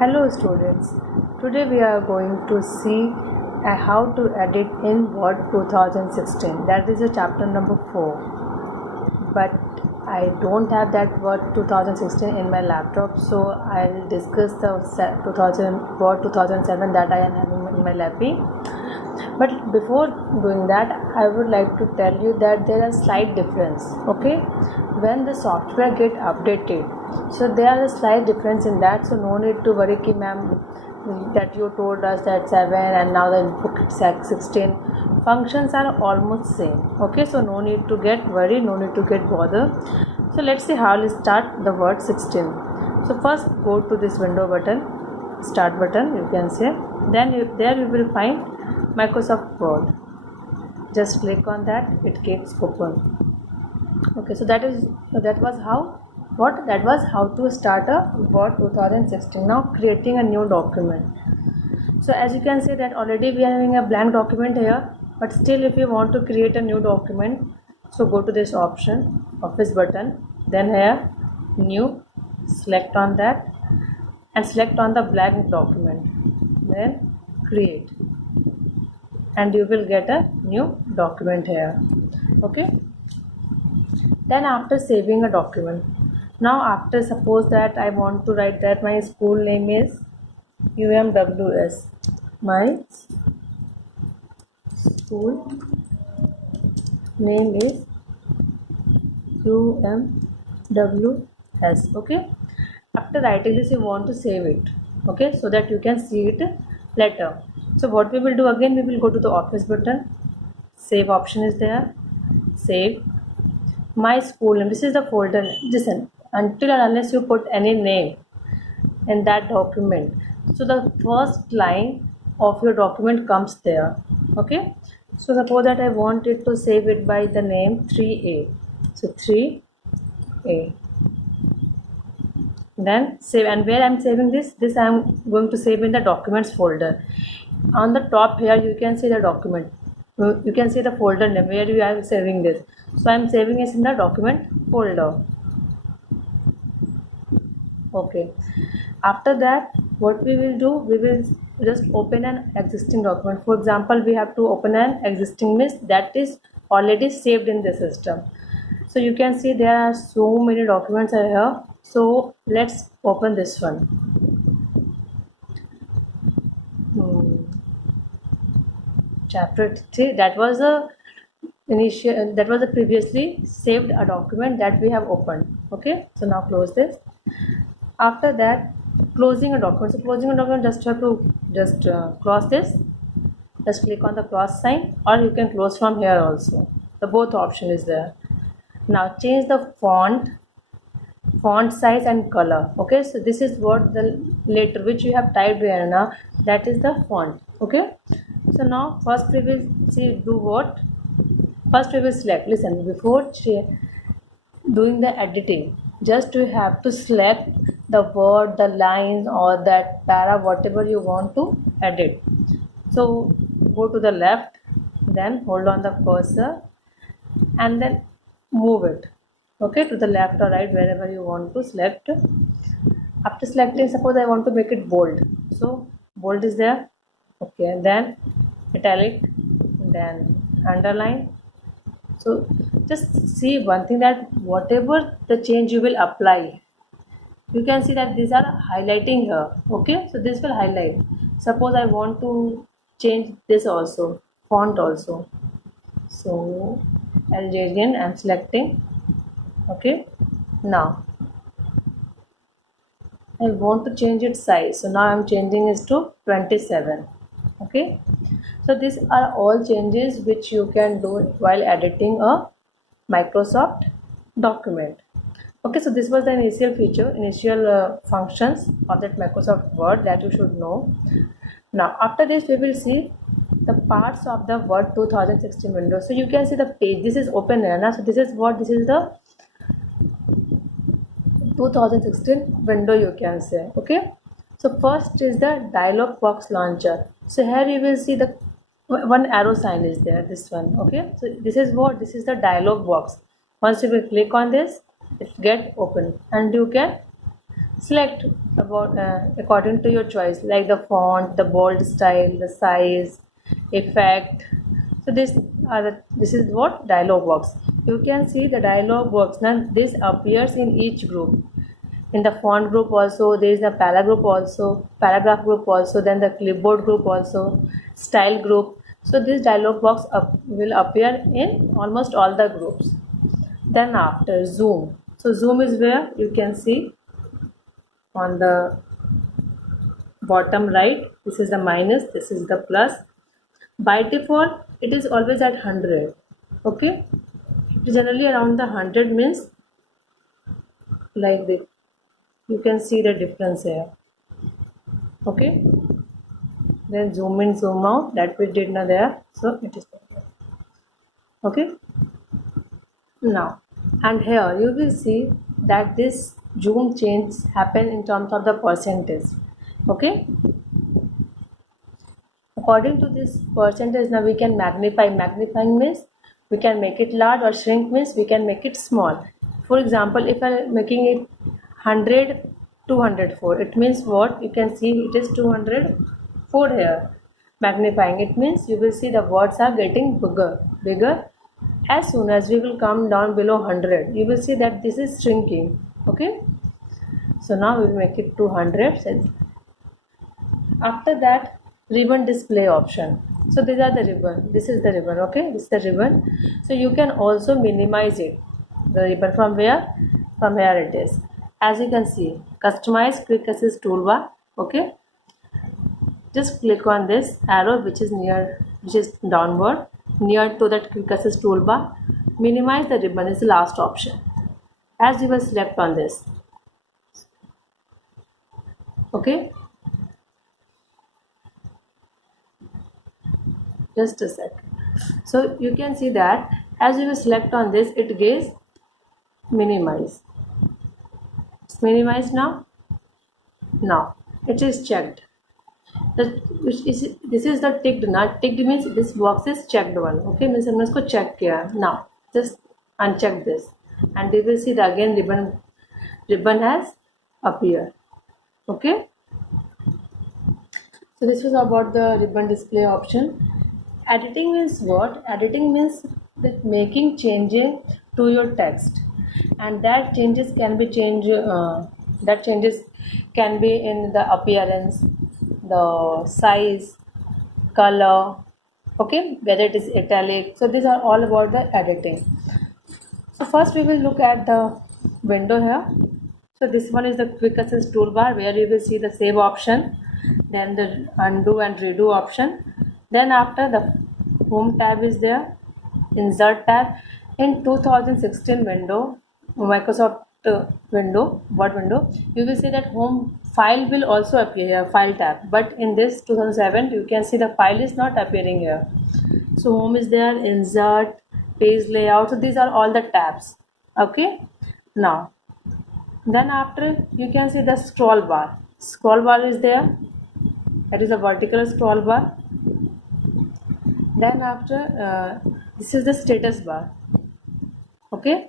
Hello students, today we are going to see how to edit in Word 2016. That is a chapter number 4. But I don't have that Word 2016 in my laptop, so I'll discuss the 2000 Word 2007 that I am having in my lappy. But before doing that, I would like to tell you that there are slight difference. Okay, when the software get updated, so there is a slight difference in that. So no need to worry, ki ma'am, that you told us that 7 and now the book 16 functions are almost same. Okay, so no need to get worried, no need to get bothered. So let's see how we'll start the Word 16. So first go to this window button, start button, you can say. Then there you will find Microsoft Word. Just click on that, it gets open. Okay, so that was how to start a Word 2016. Now creating a new document. So as you can see that already we are having a blank document here, but still if you want to create a new document, so go to this option, Office button, then here New, select on that and select on the blank document, then Create, and you will get a new document here. Okay, then after saving a document, now after suppose that I want to write that my school name is UMWS, my school name is UMWS. Okay, after writing this you want to save it, okay, so that you can see it later. So what we will do, again we will go to the Office button, save option is there, save my school name. This is the folder. Listen, until and unless you put any name in that document, so the first line of your document comes there. Okay, so suppose that I wanted to save it by the name 3A, so 3A, then save. And where I'm saving this I am going to save in the documents folder. On the top here you can see the document, you can see the folder name where you are saving this. So I'm saving it in the document folder. Okay, after that what we will do, we will just open an existing document. For example, we have to open an existing list that is already saved in the system. So you can see there are so many documents here. So let's open this one. Chapter 3, that was a previously saved a document that we have opened. Okay, so now close this. After that, closing a document. So closing a document, just have to close this. Just click on the close sign, or you can close from here also. The both option is there. Now change the font size and color. Okay, so this is what the letter which you have typed here now, that is the font. Okay, so now first we will do what? First we will select. Listen, before doing the editing, just you have to select the word, the lines, or that para, whatever you want to edit. So go to the left, then hold on the cursor and then move it, okay, to the left or right, wherever you want to select. After selecting, suppose I want to make it bold, so bold is there. Okay, then italic, then underline. So just see one thing, that whatever the change you will apply, you can see that these are highlighting here. Okay, so this will highlight. Suppose I want to change this also, font also, so Algerian I'm selecting. Okay, now I want to change its size, so now I'm changing it to 27. Okay, so these are all changes which you can do while editing a Microsoft document. Okay, so this was the initial functions of that Microsoft Word that you should know. Now after this we will see the parts of the Word 2016 window. So you can see the page, this is open here now. So this is the 2016 window, you can say. Okay, so first is the dialog box launcher. So here you will see the one arrow sign is there, this one. Okay, so this is the dialog box. Once you will click on this, it get open and you can select about according to your choice, like the font, the bold style, the size, effect. So this is what dialog box. You can see the dialog box. Now this appears in each group. In the font group also, there is a paragraph group also, then the clipboard group also, style group. So this dialog box will appear in almost all the groups. Then after zoom. So zoom is where you can see on the bottom right, this is the minus, this is the plus. By default it is always at 100. Okay, generally around the 100 means like this. You can see the difference here. Okay, then zoom in, zoom out, that we did not there, so it is there. Okay, now and here you will see that this zoom change happen in terms of the percentage. Okay, according to this percentage, now we can magnifying means we can make it large, or shrink means we can make it small. For example, if I am making it 100 204, it means what? You can see it is 204 here. Magnifying, it means you will see the words are getting bigger. As soon as we will come down below 100, you will see that this is shrinking. Okay, so now we will make it 200. After that, ribbon display option. So these are the ribbon, this is the ribbon. Okay, this is the ribbon. So you can also minimize it, the ribbon. From where? From here it is. As you can see, customize quick access toolbar. Okay, just click on this arrow which is downward near to that quick access toolbar. Minimize the ribbon is the last option. As you will select on this. Okay, just a sec. So you can see that as you will select on this, it gives minimize. It's minimized now. Now it is checked. This is the ticked. Not ticked means this box is checked one. Okay, means हमने इसको check किया. Now just uncheck this, and you will see that again ribbon has appeared. Okay. So this was about the ribbon display option. Editing means what? Editing means that making changes to your text, and that changes can be in the appearance, the size, color. Okay, whether it is italic. So these are all about the editing. So first we will look at the window here. So this one is the quick access toolbar, where you will see the save option, then the undo and redo option. Then after, the home tab is there, insert tab. In 2016 window, Microsoft Word window, you will see that home file will also appear here, file tab. But in this 2007, you can see the file is not appearing here. So home is there, insert, page layout. So these are all the tabs. Okay, now then after, you can see the scroll bar. Scroll bar is there, that is a vertical scroll bar. Then after, this is the status bar. Okay,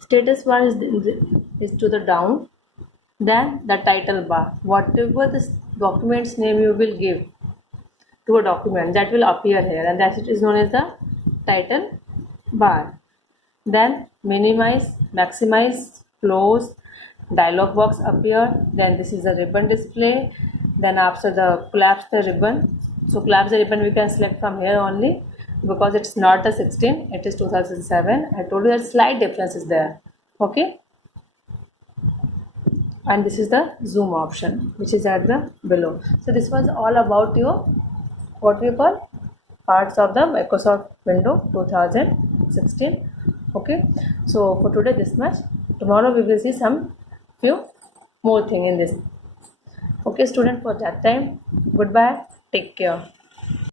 status bar is to the down. Then the title bar, whatever the document's name you will give to a document, that will appear here, and that is known as the title bar. Then minimize, maximize, close, dialog box appear. Then this is the ribbon display. Then after, the collapse the ribbon. So collapse the ribbon we can select from here only, because it's not the 16, it is 2007. I told you that slight difference is there. Okay, and this is the zoom option which is at the below. So this was all about your what we call parts of the Microsoft Windows 2016. Okay, so for today this much. Tomorrow we will see some few more thing in this. Okay student, for that time, goodbye, take care.